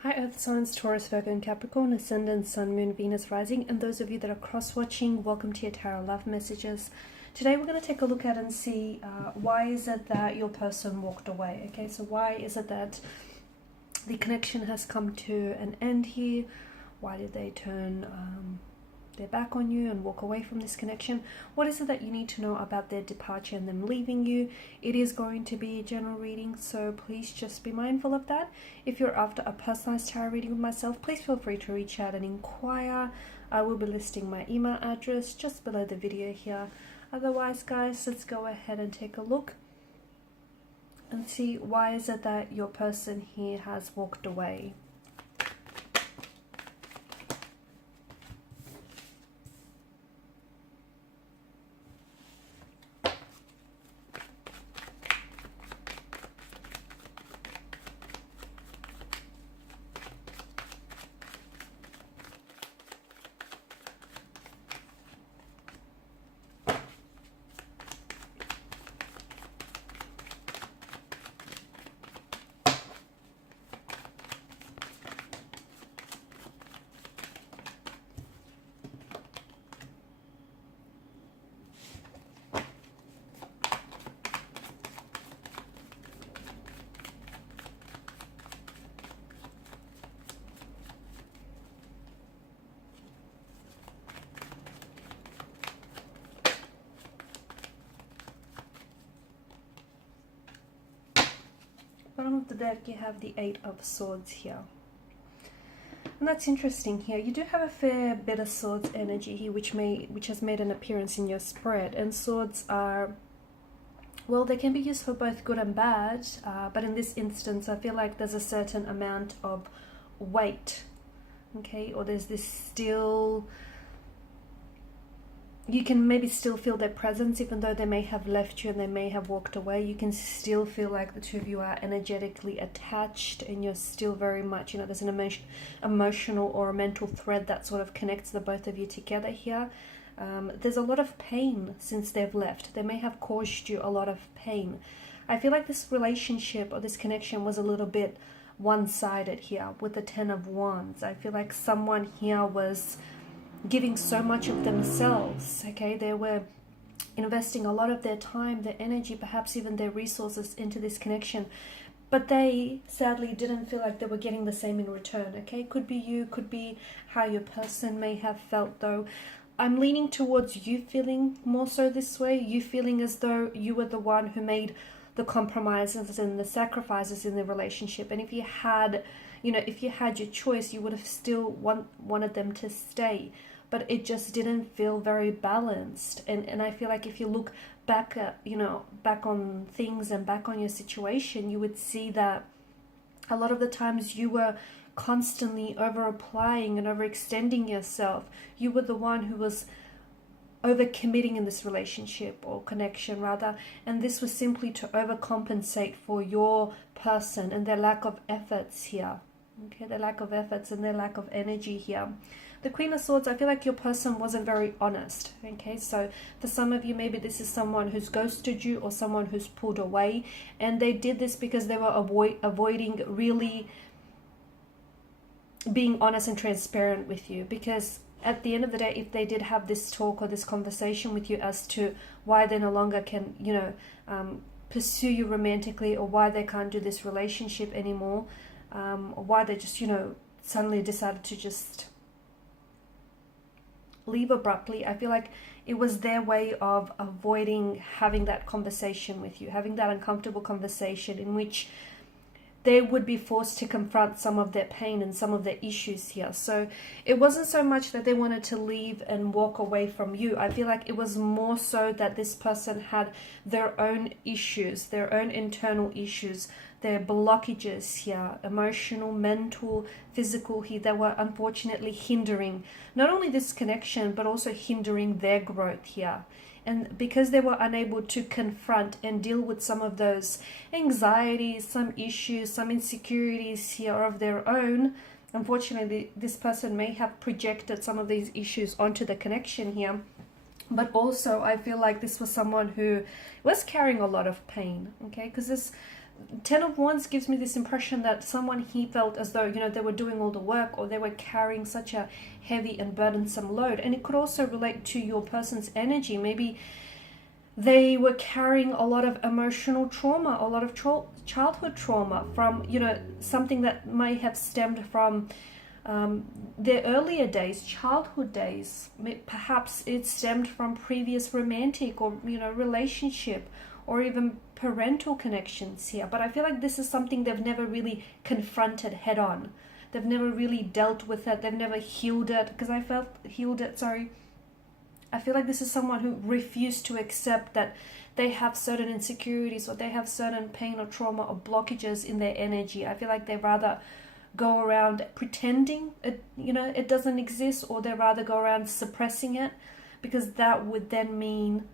Hi Earth signs, Taurus, Virgo and Capricorn, Ascendant, Sun, Moon, Venus, Rising, and those of you that are cross-watching, welcome to your Tarot Love Messages. Today we're going to take a look at and see why is it that your person walked away, okay? So why is it that the connection has come to an end here? Why did they turn their back on you and walk away from this connection? What is it that you need to know about their departure and them leaving you? It is going to be a general reading, so please just be mindful of that. If you're after a personalized tarot reading with myself, please feel free to reach out and inquire. I will be listing my email address just below the video here. Otherwise, guys, let's go ahead and take a look and see why is it that your person here has walked away. Bottom of the deck, you have the Eight of Swords here. And that's interesting here. You do have a fair bit of swords energy here, which has made an appearance in your spread. And swords are, well, they can be used for both good and bad. But in this instance, I feel like there's a certain amount of weight, okay? Or there's this still, you can maybe still feel their presence, even though they may have left you and they may have walked away. You can still feel like the two of you are energetically attached, and you're still very much, you know, there's an emotional or a mental thread that sort of connects the both of you together here. There's a lot of pain since they've left. They may have caused you a lot of pain. I feel like this relationship or this connection was a little bit one-sided here with the Ten of Wands. I feel like someone here was giving so much of themselves, okay? They were investing a lot of their time, their energy, perhaps even their resources into this connection, but they sadly didn't feel like they were getting the same in return, okay? Could be you, could be how your person may have felt, though. I'm leaning towards you feeling more so this way, you feeling as though you were the one who made the compromises and the sacrifices in the relationship. And if you had, you know, if you had your choice, you would have still wanted them to stay. But it just didn't feel very balanced. And I feel like if you look back at, you know, back on things and back on your situation, you would see that a lot of the times you were constantly over applying and overextending yourself. You were the one who was over-committing in this relationship or connection rather, and this was simply to overcompensate for your person and their lack of efforts here, okay? Their lack of efforts and their lack of energy here. The Queen of Swords, I feel like your person wasn't very honest, okay? So for some of you, maybe this is someone who's ghosted you or someone who's pulled away, and they did this because they were avoiding really being honest and transparent with you. Because at the end of the day, if they did have this talk or this conversation with you as to why they no longer can, you know, pursue you romantically, or why they can't do this relationship anymore, or why they just, you know, suddenly decided to just leave abruptly, I feel like it was their way of avoiding having that conversation with you, having that uncomfortable conversation in which they would be forced to confront some of their pain and some of their issues here. So it wasn't so much that they wanted to leave and walk away from you. I feel like it was more so that this person had their own issues, their own internal issues, their blockages here, emotional, mental, physical here, that were unfortunately hindering not only this connection, but also hindering their growth here. And because they were unable to confront and deal with some of those anxieties, some issues, some insecurities here of their own, unfortunately, this person may have projected some of these issues onto the connection here. But also, I feel like this was someone who was carrying a lot of pain, okay? Because Ten of Wands gives me this impression that someone he felt as though, you know, they were doing all the work, or they were carrying such a heavy and burdensome load. And it could also relate to your person's energy. Maybe they were carrying a lot of emotional trauma, a lot of childhood trauma from, you know, something that may have stemmed from their earlier days, childhood days. Perhaps it stemmed from previous romantic or, you know, relationship, or even parental connections here. But I feel like this is something they've never really confronted head on. They've never really dealt with it. They've never healed it. Because I feel like this is someone who refused to accept that they have certain insecurities, or they have certain pain or trauma or blockages in their energy. I feel like they rather go around pretending it, you know, it doesn't exist, or they rather go around suppressing it, because that would then mean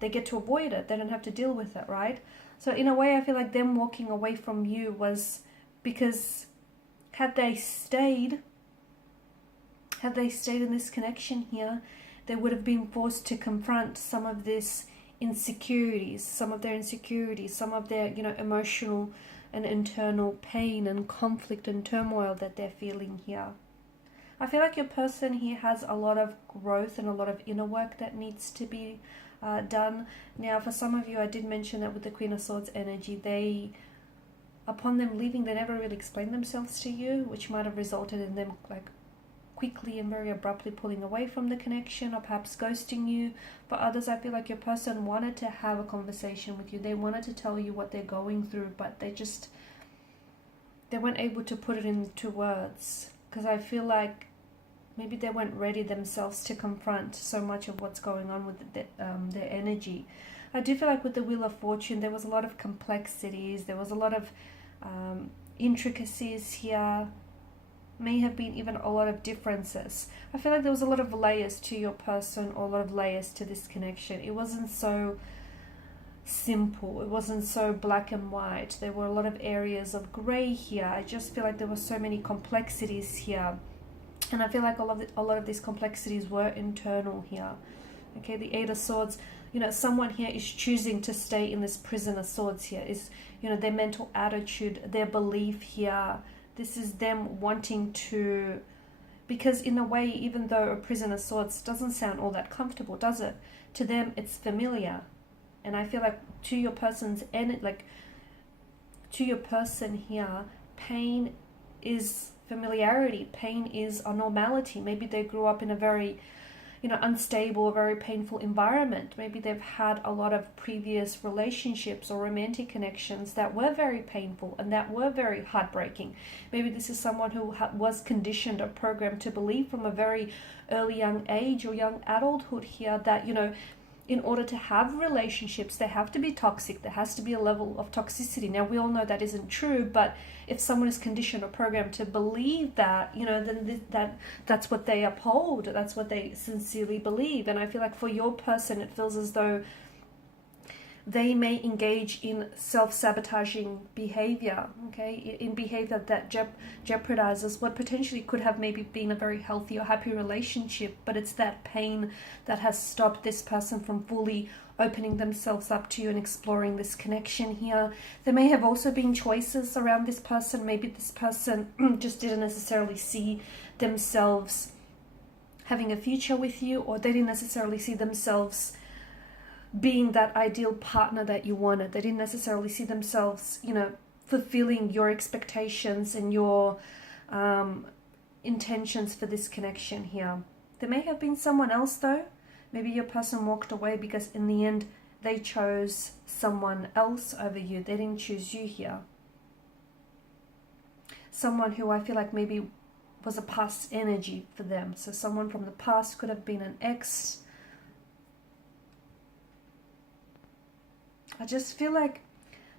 they get to avoid it. They don't have to deal with it, right? So in a way, I feel like them walking away from you was because had they stayed in this connection here, they would have been forced to confront some of this insecurities, some of their, you know, emotional and internal pain and conflict and turmoil that they're feeling here. I feel like your person here has a lot of growth and a lot of inner work that needs to be done. Now, for some of you, I did mention that with the Queen of Swords energy, upon them leaving, they never really explained themselves to you, which might have resulted in them like quickly and very abruptly pulling away from the connection, or perhaps ghosting you. For others, I feel like your person wanted to have a conversation with you. They wanted to tell you what they're going through, but they weren't able to put it into words, because I feel like maybe they weren't ready themselves to confront so much of what's going on with their energy. I do feel like with the Wheel of Fortune, there was a lot of complexities. There was a lot of intricacies here. May have been even a lot of differences. I feel like there was a lot of layers to your person, or a lot of layers to this connection. It wasn't so simple. It wasn't so black and white. There were a lot of areas of grey here. I just feel like there were so many complexities here. And I feel like a lot of these complexities were internal here. Okay, the Eight of Swords, you know, someone here is choosing to stay in this prison of swords here. Is, you know, their mental attitude, their belief here. This is them wanting to, because in a way, even though a prison of swords doesn't sound all that comfortable, does it? To them, it's familiar. And I feel like to your person's end, like to your person here, pain is familiarity. Pain is a normality. Maybe they grew up in a very, you know, unstable, very painful environment. Maybe they've had a lot of previous relationships or romantic connections that were very painful and that were very heartbreaking. Maybe this is someone who was conditioned or programmed to believe from a very early young age or young adulthood here that, you know, in order to have relationships, they have to be toxic. There has to be a level of toxicity. Now, we all know that isn't true, but if someone is conditioned or programmed to believe that, you know, then that's what they uphold. That's what they sincerely believe. And I feel like for your person, it feels as though they may engage in self-sabotaging behavior, okay, in behavior that jeopardizes what potentially could have maybe been a very healthy or happy relationship, but it's that pain that has stopped this person from fully opening themselves up to you and exploring this connection here. There may have also been choices around this person. Maybe this person just didn't necessarily see themselves having a future with you, or they didn't necessarily see themselves being that ideal partner that you wanted. They didn't necessarily see themselves, you know, fulfilling your expectations and your intentions for this connection here. There may have been someone else though. Maybe your person walked away because in the end they chose someone else over you. They didn't choose you here. Someone who I feel like maybe was a past energy for them. So someone from the past, could have been an ex. I just feel like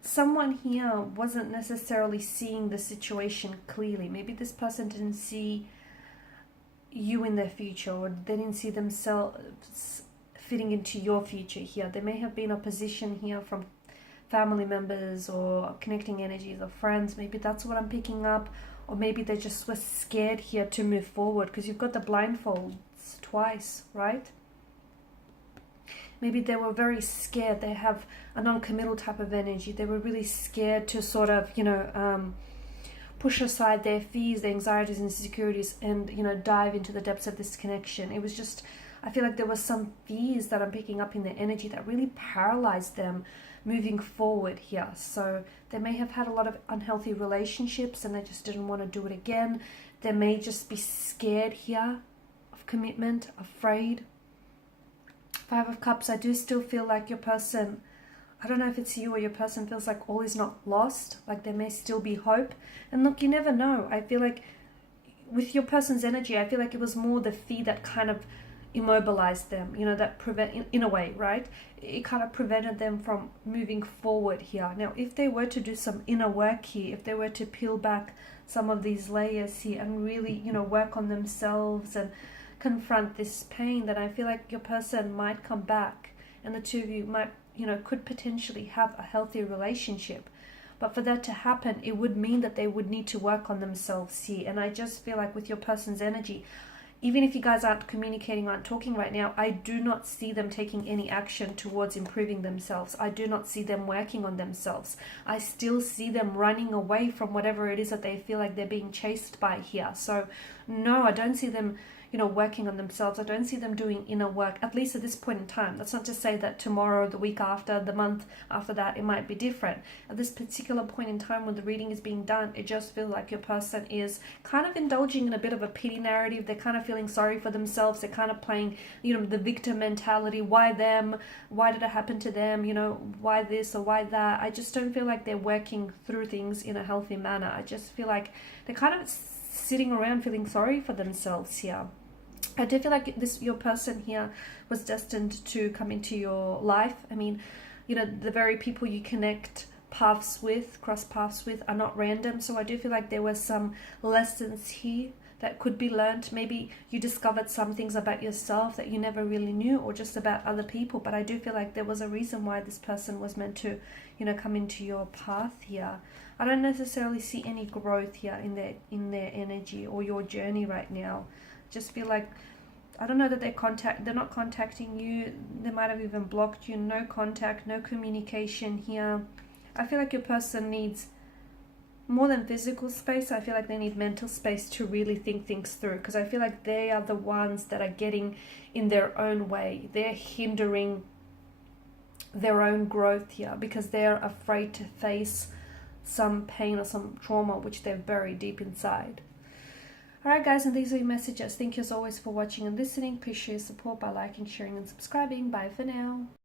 someone here wasn't necessarily seeing the situation clearly. Maybe this person didn't see you in their future, or they didn't see themselves fitting into your future here. There may have been opposition here from family members or connecting energies of friends. Maybe that's what I'm picking up. Or maybe they just were scared here to move forward, because you've got the blindfolds twice, right? maybe they were very scared. They have a non-committal type of energy. They were really scared to sort of, push aside their fears, their anxieties and insecurities, and, dive into the depths of this connection. It was just, I feel like there was some fears that I'm picking up in their energy that really paralyzed them moving forward here. So they may have had a lot of unhealthy relationships and they just didn't want to do it again. They may just be scared here of commitment, afraid. Five of Cups, I do still feel like your person, I don't know if it's you or your person, feels like all is not lost, like there may still be hope. And look, you never know. I feel like with your person's energy, I feel like it was more the fear that kind of immobilized them, that in a way, right? It kind of prevented them from moving forward here. Now, if they were to do some inner work here, if they were to peel back some of these layers here and really, work on themselves and confront this pain, then I feel like your person might come back and the two of you might, could potentially have a healthy relationship. But for that to happen, it would mean that they would need to work on themselves here. And I just feel like with your person's energy, even if you guys aren't communicating, aren't talking right now, I do not see them taking any action towards improving themselves. I do not see them working on themselves. I still see them running away from whatever it is that they feel like they're being chased by here. So no, I don't see them, working on themselves. I don't see them doing inner work, at least at this point in time. That's not to say that tomorrow, the week after, the month after that, it might be different. At this particular point in time when the reading is being done, it just feels like your person is kind of indulging in a bit of a pity narrative. They're kind of feeling sorry for themselves. They're kind of playing, the victim mentality. Why them? Why did it happen to them? Why this or why that? I just don't feel like they're working through things in a healthy manner. I just feel like they're kind of sitting around feeling sorry for themselves here. I do feel like your person here was destined to come into your life. I mean, the very people you connect paths with, cross paths with, are not random. So I do feel like there were some lessons here that could be learned. Maybe you discovered some things about yourself that you never really knew, or just about other people. But I do feel like there was a reason why this person was meant to, come into your path here. I don't necessarily see any growth here in their energy or your journey right now. Just feel like, I don't know that they're not contacting you. They might have even blocked you. No contact, no communication here. I feel like your person needs more than physical space. I feel like they need mental space to really think things through, because I feel like they are the ones that are getting in their own way. They're hindering their own growth here because they're afraid to face some pain or some trauma which they're buried deep inside. Alright guys, and these are your messages. Thank you as always for watching and listening. Please show your support by liking, sharing and subscribing. Bye for now.